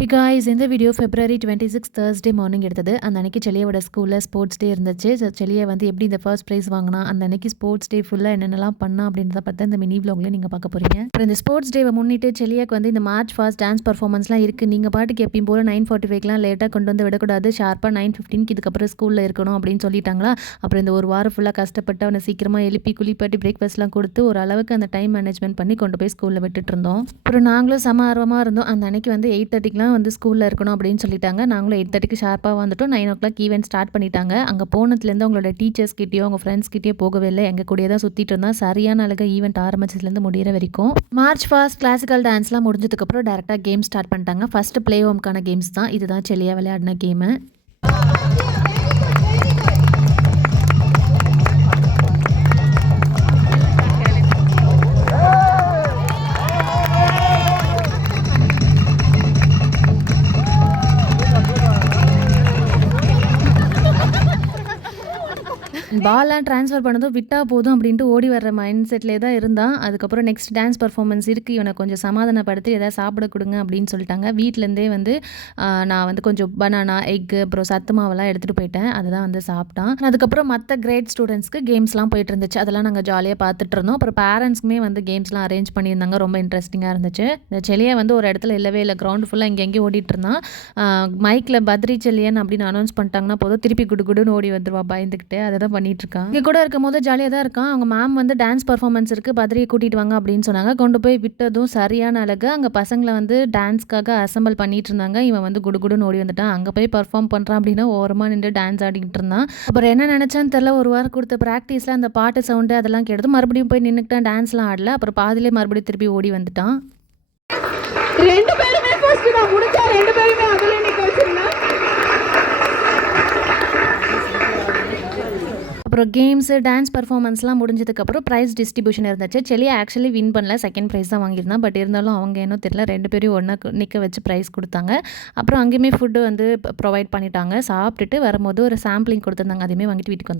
Hey guys, இந்த video February 26 Thursday morning எடுத்தது. அந்த அன்னைக்கு செலியாவோட ஸ்கூல்ல ஸ்போர்ட்ஸ் டே இருந்துச்சு. செலியா வந்து எப்படி இந்த ஃபர்ஸ்ட் பிரைஸ் வாங்கினா, அந்த அன்னைக்கு ஸ்போர்ட்ஸ் டே ஃபுல்லா என்னென்னலாம் பண்ணா அப்படின்றத பத்தி இந்த மினி vlogல நீங்க பார்க்க போறீங்க. அப்புறம் இந்த ஸ்போர்ட்ஸ் டேவை முன்னிட்டு செலியாக்கு வந்து இந்த மார்ச் ஃபர்ஸ்ட் டான்ஸ் பர்ஃபார்மன்ஸ்லாம் இருக்கு. நீங்க பாட்டுக்கு எப்பயும் போல 9:45க்குலாம் லேட்டா கொண்டு வந்து விடக்கூடாது. ஷார்ப்பா 9:15க்கு இதுக்கப்புறம் ஸ்கூல்ல இருக்கணும் அப்படின்னு சொல்லிட்டாங்களா. அப்புறம் இந்த ஒரு வாரம் ஃபுல்லா கஷ்டப்பட்டு அவனை சீக்கிரமா எழுப்பி குளிப்பாட்டி பிரேக்ஃபாஸ்ட்லாம் கொடுத்து ஒரு அளவுக்கு அந்த டைம் மேனேஜ்மெண்ட் பண்ணி கொண்டு போய் ஸ்கூல்ல விட்டுட்டு இருந்தோம். அப்புறம் நாங்களும் செம ஆர்வமா இருந்தோம். அந்த அன்னைக்கு வந்து 8:30க்குலாம் வந்து ஸ்கூல்ல இருக்கணும் அப்படின்னு சொல்லிட்டாங்க. நாங்களும் 8:30க்கு ஷார்ப்பாக வந்துட்டோம். 9 ஈவெண்ட் ஸ்டார்ட் பண்ணிட்டாங்க. அங்கே போனதுலேருந்து அவங்களோட டீச்சர்ஸ் கிட்டேயோ அவங்க ஃப்ரெண்ட்ஸ் கிட்டேயோ போகவே இல்லை. எங்கள் கூடயே தான் சுற்றிட்டு இருந்தால் சரியான அழகாக ஈவெண்ட் ஆரம்பிச்சதுலேருந்து முடிகிற வரைக்கும். மார்ச் ஃபர்ஸ்ட் கிளாசிக்கல் டான்ஸ்லாம் முடிஞ்சதுக்கப்புறம் டேரெக்டாக கேம் ஸ்டார்ட் பண்ணிட்டாங்க. ஃபஸ்ட்டு ப்ளே ஹோம்க்கான கேம்ஸ் தான். இதுதான் செலியா விளையாடின கேமு. பால்லாம் ட்ரான்ஸ்ஃபர் பண்ணதும் விட்டா போதும் அப்படின்ட்டு ஓடி வர்ற மைண்ட் செட்லேயே தான் இருந்தான். அதுக்கப்புறம் நெக்ஸ்ட் டான்ஸ் பர்ஃபார்மன்ஸ் இருக்குது, இவனை கொஞ்சம் சமாதானப்படுத்தி எதாவது சாப்பிட கொடுங்க அப்படின்னு சொல்லிட்டாங்க. வீட்டிலேருந்தே வந்து நான் வந்து கொஞ்சம் பனானா, எக்கு, அப்புறம் சத்து மாவெல்லாம் எடுத்துகிட்டு போயிட்டேன். அதுதான் வந்து சாப்பிட்டான். அதுக்கப்புறம் மற்ற கிரேட் ஸ்டூடெண்ட்ஸ்க்கு கேம்ஸ்லாம் போயிட்டு இருந்துச்சு. அதெல்லாம் நாங்கள் ஜாலியாக பார்த்துட்டு இருந்தோம். அப்புறம் பேரண்ட்ஸ்க்குமே வந்து கேம்ஸ்லாம் அரேஞ்ச் பண்ணியிருந்தாங்க. ரொம்ப இன்ட்ரெஸ்டிங்காக இருந்துச்சு. இந்த செலியை வந்து ஒரு இடத்துல இல்லவே இல்லை, கிரவுண்டு ஃபுல்லாக இங்கே ஓடிட்டு இருந்தான். மைக்கில் பத்ரி செல்லியன் அப்படின்னு அனௌன்ஸ் பண்ணிட்டாங்கன்னா போதும் திருப்பி குடுன்னு ஓடி வந்துடுவா பயந்துக்கிட்டு. அதை தான் பண்ணிட்டு இருக்கான். இங்க கூட இருக்கும் போது ஜாலியாக தான் இருக்கான். அவங்க மேம் வந்து டான்ஸ் பர்ஃபார்மன்ஸ் இருக்குது, பத்ரியை கூட்டிகிட்டு வாங்க அப்படின்னு சொன்னாங்க. கொண்டு போய் விட்டதும் சரியான அழகு. அங்கே பசங்களை வந்து டான்ஸ்க்காக அசம்பிள் பண்ணிட்டு இருந்தாங்க. இவன் வந்து குடுன்னு ஓடி வந்துட்டான். அங்கே போய் பர்ஃபார்ம் பண்ணுறான் அப்படின்னா ஓரமாக நின்று டான்ஸ் ஆடிக்கிட்டு இருந்தான். அப்புறம் என்ன நினச்சான்னு தெரியல, ஒரு வாரம் கொடுத்த ப்ராக்டிஸில் அந்த பாட்டு சவுண்டு அதெல்லாம் கேட்டது மறுபடியும் போய் நின்றுக்கிட்டான். டான்ஸ்லாம் ஆடல. அப்புறம் பாதிலே மறுபடியும் திருப்பி ஓடி வந்துட்டான். ரெண்டு பேருமே ஃபர்ஸ்ட் தான் முடிச்சா, ரெண்டு பேருமே அதுல நிக்க வச்சிருந்தா. அப்புறம் கேம்ஸு டான்ஸ் பர்ஃபார்மன்ஸ்லாம் முடிஞ்சதுக்கப்புறம் ப்ரைஸ் டிஸ்ட்ரிபியூஷன் இருந்துச்சு. செலியா ஆக்சுவலி வின் பண்ணல, செகண்ட் ப்ரைஸ் தான் வாங்கியிருந்தான். பட் இருந்தாலும் அவங்க என்ன தெரியல, ரெண்டு பேரும் ஒன்றா நிற்க வச்சு ப்ரைஸ் கொடுத்தாங்க. அப்புறம் அங்கேயுமே ஃபுட்டு வந்து ப்ரொவைட் பண்ணிட்டாங்க. சாப்பிட்டுட்டு வரும்போது ஒரு சாம்பிளிங் கொடுத்துருந்தாங்க. அதையுமே வாங்கிட்டு வீட்டுக்கு வந்துட்டோம்.